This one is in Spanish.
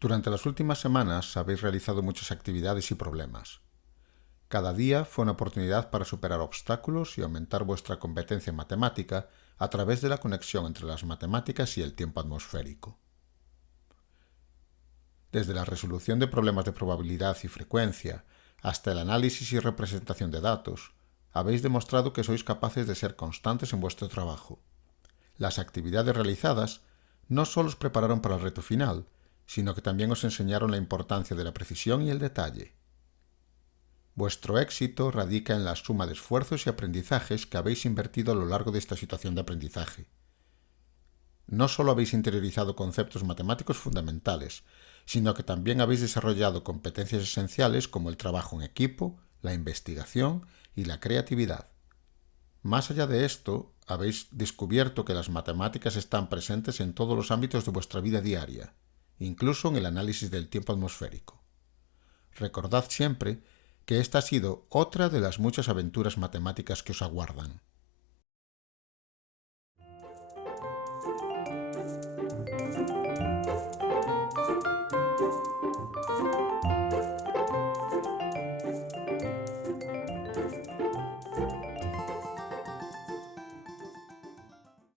Durante las últimas semanas habéis realizado muchas actividades y problemas. Cada día fue una oportunidad para superar obstáculos y aumentar vuestra competencia en matemática a través de la conexión entre las matemáticas y el tiempo atmosférico. Desde la resolución de problemas de probabilidad y frecuencia hasta el análisis y representación de datos, habéis demostrado que sois capaces de ser constantes en vuestro trabajo. Las actividades realizadas no solo os prepararon para el reto final, sino que también os enseñaron la importancia de la precisión y el detalle. Vuestro éxito radica en la suma de esfuerzos y aprendizajes que habéis invertido a lo largo de esta situación de aprendizaje. No solo habéis interiorizado conceptos matemáticos fundamentales, sino que también habéis desarrollado competencias esenciales como el trabajo en equipo, la investigación y la creatividad. Más allá de esto, habéis descubierto que las matemáticas están presentes en todos los ámbitos de vuestra vida diaria, incluso en el análisis del tiempo atmosférico. Recordad siempre que esta ha sido otra de las muchas aventuras matemáticas que os aguardan.